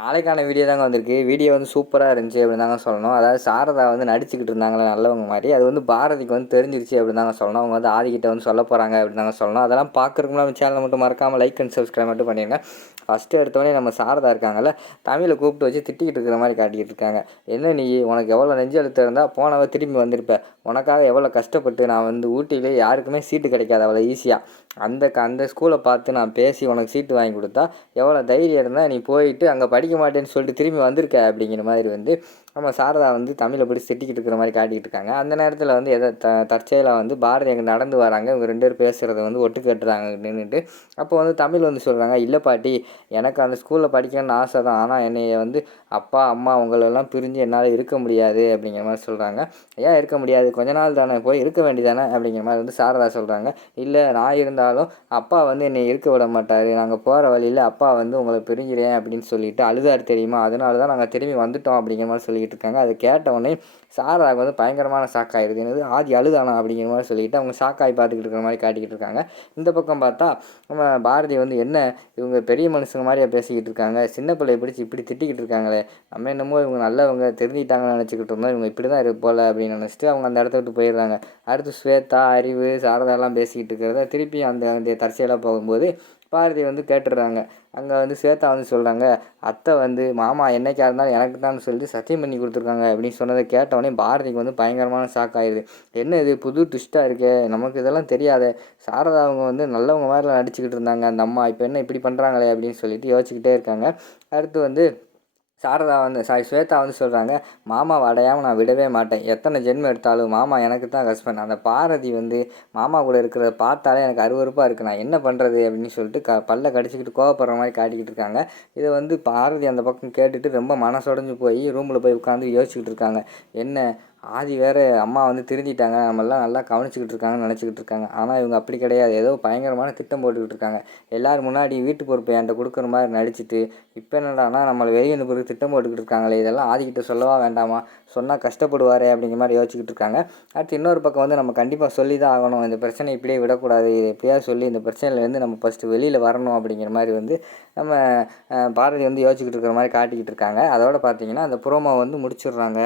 நாளைக்கான வீடியோ தாங்க வந்திருக்கு. வீடியோ வந்து சூப்பரா இருந்துச்சு அப்படின்னு தாங்க சொல்லணும். அதாவது சாரதா வந்து நடிச்சுக்கிட்டு இருந்தாங்களே நல்லவங்க மாரி. அது வந்து பாரதிக்கு வந்து தெரிஞ்சிருச்சு அப்படின்னு தாங்க சொல்லணும். அவங்க வந்து ஆதிக்கிட்ட வந்து சொல்ல போகிறாங்க அப்படின்னு தாங்க சொல்லணும். அதெல்லாம் பார்க்குறதுக்கு முன்னாடி நம்ம சேனலை மட்டும் மறக்காமல் லைக் அண்ட் சப்ஸ்கிரைப் மட்டும் பண்ணிடுங்க. ஃபஸ்ட்டு எடுத்தோடனே நம்ம சாரதா இருக்காங்கல்ல, தமிழை கூப்பிட்டு வச்சு திட்டிக்கிட்டு இருக்கிற மாதிரி காட்டிக்கிட்டு இருக்காங்க. என்ன நீ உனக்கு எவ்வளோ நெஞ்சு அழுத்தம் இருந்தால் போனவ திரும்பி வந்திருப்ப. உனக்காக எவ்வளோ கஷ்டப்பட்டு நான் வந்து ஊட்டியிலே யாருக்குமே சீட்டு கிடைக்காது அவ்வளோ ஈஸியாக. அந்த ஸ்கூலை பார்த்து நான் பேசி உனக்கு சீட்டு வாங்கி கொடுத்தா எவ்வளோ தைரியம் இருந்தால் நீ போயிட்டு அங்கே படிக்க மாட்டேன்னு சொல்லிட்டு திரும்பி வந்திருக்க அப்படிங்கிற மாதிரி வந்து நம்ம சாரதா வந்து தமிழை பிடிச்சி திட்டிக்கிட்டு இருக்கிற மாதிரி காட்டிக்கிட்டு இருக்காங்க. அந்த நேரத்தில் வந்து எதை தற்செயலாக வந்து பாரதி அங்கே நடந்து வராங்க. இவங்க 2 பேர் பேசுகிறத வந்து ஒட்டு கேட்டுறாங்க நின்றுட்டு. அப்போ வந்து தமிழ் வந்து சொல்கிறாங்க, இல்லை பாட்டி, எனக்கு அந்த ஸ்கூலில் படிக்கணும்னு ஆசை தான். ஆனால் என்னைய வந்து அப்பா அம்மா அவங்களெல்லாம் பிரிஞ்சு என்னால் இருக்க முடியாது அப்படிங்கிற மாதிரி சொல்கிறாங்க. ஏன் இருக்க முடியாது, கொஞ்ச நாள் தானே, போய் இருக்க வேண்டியதானே அப்படிங்கிற மாதிரி வந்து சாரதா சொல்கிறாங்க. இல்லை, நான் இருந்தாலும் அப்பா வந்து என்னை இருக்க விட மாட்டார். நாங்கள் போகிற வழியில் அப்பா வந்து உங்களை பிரிஞ்சிறேன் அப்படின்னு சொல்லிட்டு அழுதார் தெரியுமா, அதனால தான் நாங்கள் திரும்பி வந்துட்டோம் அப்படிங்கிற மாதிரி சொல்லிக்கிட்டு இருக்காங்க. அதை கேட்டவுடனே சாரதாவுக்கு வந்து பயங்கரமான ஷாக் ஆகிடுது. என்னது ஆதி அழுதானா அப்படிங்கிற மாதிரி சொல்லிட்டு அவங்க ஷாக்காகி பார்த்துக்கிட்டு இருக்கிற மாதிரி காட்டிக்கிட்டு இருக்காங்க. இந்த பக்கம் பார்த்தா நம்ம பாரதி வந்து என்ன இவங்க பெரிய மனுஷங்க மாதிரியா பேசிக்கிட்டு இருக்காங்க, சின்ன பிள்ளைய பிடிச்சி இப்படி திட்டிக்கிட்டு இருக்காங்களே, நம்ம என்னமோ இவங்க நல்லவங்க தெரிஞ்சுக்கிட்டாங்கன்னு நினச்சிக்கிட்டு இருந்தோம், இவங்க இப்படி தான் இருக்கு போல் அப்படின்னு நினச்சிட்டு அவங்க அந்த இடத்த விட்டு போயிடுறாங்க. அடுத்து ஸ்வேதா, அறிவு, சாரதாலாம் பேசிக்கிட்டு இருக்கிறத திருப்பி அந்த தற்செயலாக போகும்போது பாரதி வந்து கேட்டுடுறாங்க. அங்கே வந்து ஸ்வேதா வந்து சொல்கிறாங்க, அத்தை வந்து மாமா என்னைக்கா இருந்தாலும் எனக்கு தான் சொல்லிட்டு சத்தியம் பண்ணி கொடுத்துருக்காங்க அப்படின்னு சொன்னதை கேட்டவொடனே பாரதிக்கு வந்து பயங்கரமான ஷாக் ஆயிடுது. என்ன இது புது ட்விஸ்ட்டாக இருக்கே, நமக்கு இதெல்லாம் தெரியாதே, சாரதா அவங்க வந்து நல்லவங்க மாதிரிலாம் நடிச்சுக்கிட்டு இருந்தாங்க அந்த அம்மா, இப்போ என்ன இப்படி பண்ணுறாங்களே அப்படின்னு சொல்லிட்டு யோசிச்சுக்கிட்டே இருக்காங்க. அடுத்து வந்து ஸ்வேதா வந்து சொல்கிறாங்க, மாமாவை அடையாமல் நான் விடவே மாட்டேன், எத்தனை ஜென்மம் எடுத்தாலும் மாமா எனக்கு தான் ஹஸ்பண்ட். அந்த பாரதி வந்து மாமா கூட இருக்கிறத பார்த்தாலே எனக்கு அருவருப்பாக இருக்குது, நான் என்ன பண்ணுறது அப்படின்னு சொல்லிட்டு பல்ல கடிச்சிக்கிட்டு கோவப்படுற மாதிரி காட்டிக்கிட்டு இருக்காங்க. இதை வந்து பாரதி அந்த பக்கம் கேட்டுட்டு ரொம்ப மனசுடைஞ்சு போய் ரூமில் போய் உட்காந்து யோசிச்சுக்கிட்டு இருக்காங்க. என்ன ஆதி வேறு அம்மா வந்து திருந்திட்டாங்க, நம்மளாம் நல்லா கவனிச்சிக்கிட்டு இருக்காங்கன்னு நினச்சிக்கிட்டு இருக்காங்க. ஆனால் இவங்க அப்படி கிடையாது, ஏதோ பயங்கரமான திட்டம் போட்டுக்கிட்டு இருக்காங்க. எல்லோரும் முன்னாடி வீட்டு பொறுப்பை என்கிட்ட கொடுக்குற மாதிரி நடிச்சிட்டு இப்போ என்னடானா நம்மளை வெளியே அனுப்புறதுக்கு திட்டம் போட்டுக்கிட்டு இருக்காங்களே, இதெல்லாம் ஆதிக்கிட்ட சொல்லவா வேண்டாமா, சொன்னால் கஷ்டப்படுவாரே அப்படிங்கிற மாதிரி யோசிச்சுக்கிட்டு இருக்காங்க. அடுத்து இன்னொரு பக்கம் வந்து நம்ம கண்டிப்பாக சொல்லி தான் ஆகணும், இந்த பிரச்சனை இப்படியே விடக்கூடாது, இதை எப்படியாவது சொல்லி இந்த பிரச்சனையிலேருந்து நம்ம ஃபஸ்ட்டு வெளியில் வரணும் அப்படிங்கிற மாதிரி வந்து நம்ம பாரதி வந்து யோசிச்சுக்கிட்டு இருக்கிற மாதிரி காட்டிக்கிட்டு இருக்காங்க. அதோடு பார்த்திங்கன்னா அந்த ப்ரோமோ வந்து முடிச்சிடுறாங்க.